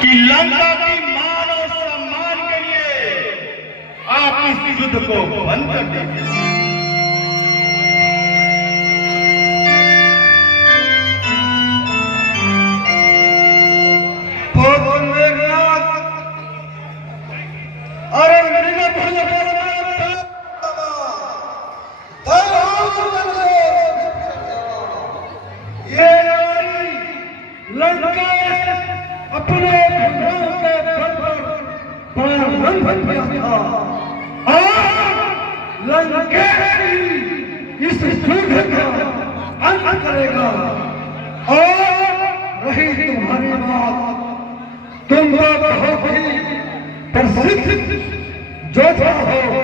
कि लंका की मान और सम्मान के लिए आप इस युद्ध को बंद कर दीजिए। इस युद्ध का अंत करेगा और रही तुम्हारी बात, तुम तो बहुत ही प्रसिद्ध योद्धा हो।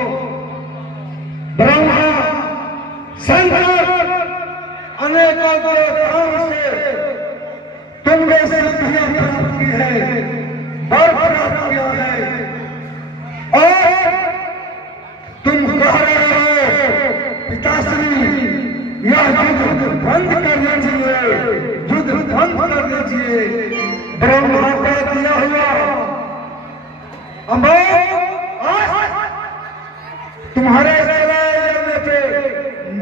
ब्रह्मा शंकर अनेकों देवताओं से तुमने सिद्धियां प्राप्त की है, वर प्राप्त किया है और तुम कह रहे हो पिताश्री यह युद्ध बंद करना चाहिए, युद्ध बंद कर दीजिए। ब्रह्मा का दिया हुआ अमर तुम्हारे चलाने पे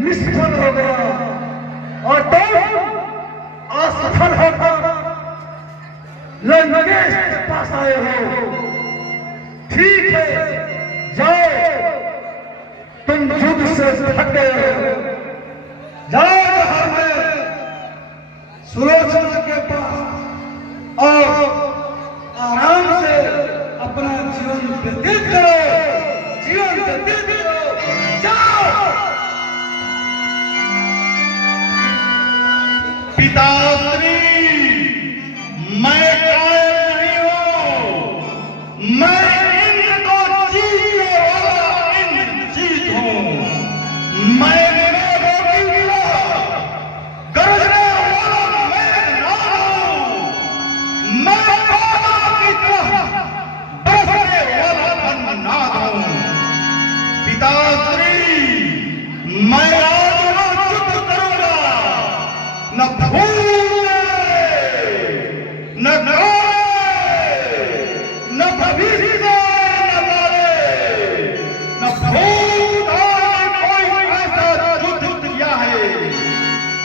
निष्फल हो गया और तुम असफल होकर लंकेश के पास आए हो। ठीक है, जाओ, तुम युद्ध से थक गए हो, जाओ बाहर में सुलोचना के पास और आराम से अपना जीवन व्यतीत करो, जीवन व्यतीत करो, जाओ। पिताश्री, मैं कायर नहीं हूं, मैं इंद्र को जीतने वाला इंद्रजीत हूं। मैं गरजने वाला मेघनाद हूं। मैं बाबा की तरह बरसने वाला अन्ननाद हूं। पिताश्री, मैं आज युद्ध करूंगा, न भूले न न भविष्य न मारे, न भूत कोई ऐसा युद्ध किया है,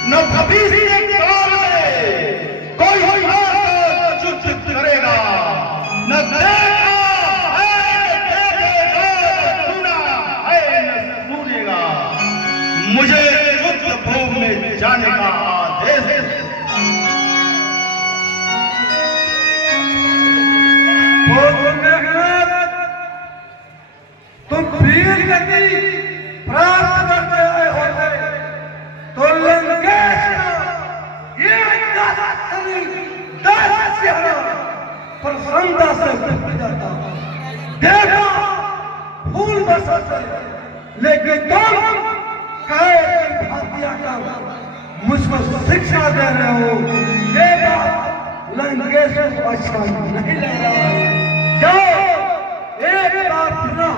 न भविष्य काल में कोई ऐसा युद्ध करेगा, न देखा है देखेगा, सुना है न सुनेगा। मुझे युद्ध भूमि में जाने का आदेश है। तुम वीर गति प्राप्त करते आए होते तो लंकेश ये 10 चेहरा प्रसन्नता से भर जाता। देखो फूल बरसाते, लेकिन तुम कहे भातिया का मुझको शिक्षा दे रहे हो। ये बात लंकेश को अच्छा नहीं लग रहा है। जाओ, एक बार पुनः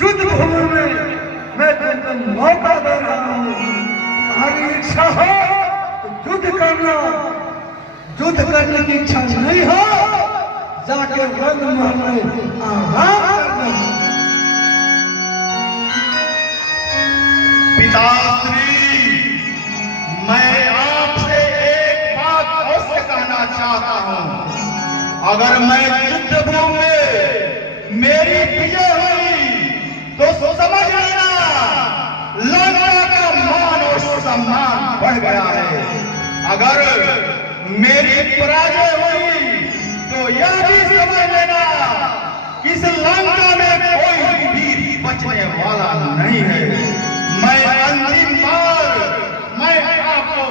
युद्ध भूमि में मैं तुमको मौका दे रहा हूँ। तुम्हारी इच्छा हो तो युद्ध करना, युद्ध करने की इच्छा नहीं हो जाके रंग महल में आराम करना। पिताश्री, मैं आपसे एक बात अवश्य कहना चाहता हूं। अगर मैं युद्ध भूमि में मेरी विजय हुई तो समझ लेना लंका का मान और सम्मान बढ़ गया है। अगर मेरी पराजय हुई तो यह भी समझ लेना कि इस लंका में कोई भी बचने वाला नहीं है। मैं अंतिम बार मैं आपको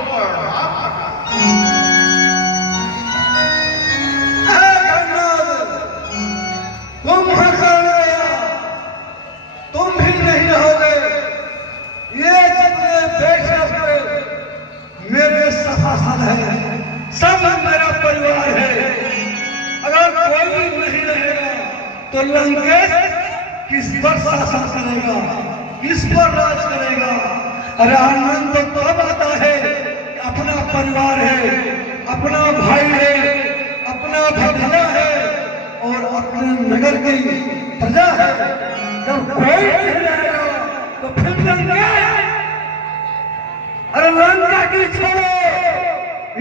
तुम भी नहीं रहोगे। ये जितने बैठे मेरे सभासद हैं, सब मेरा परिवार है। अगर कोई नहीं रहेगा तो लंकेश किस पर शासन करेगा, किस पर राज करेगा? अरे आनंद तो तब आता है अपना परिवार है, अपना भाई है, अपना भतीजा है। नगर की प्रजा है, जब कोई नहीं रहेगा तो फिर लंका, अरे लंका की छोड़ो,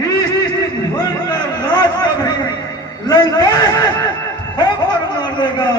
इस भुवन का राज कभी लंका होकर मार देगा।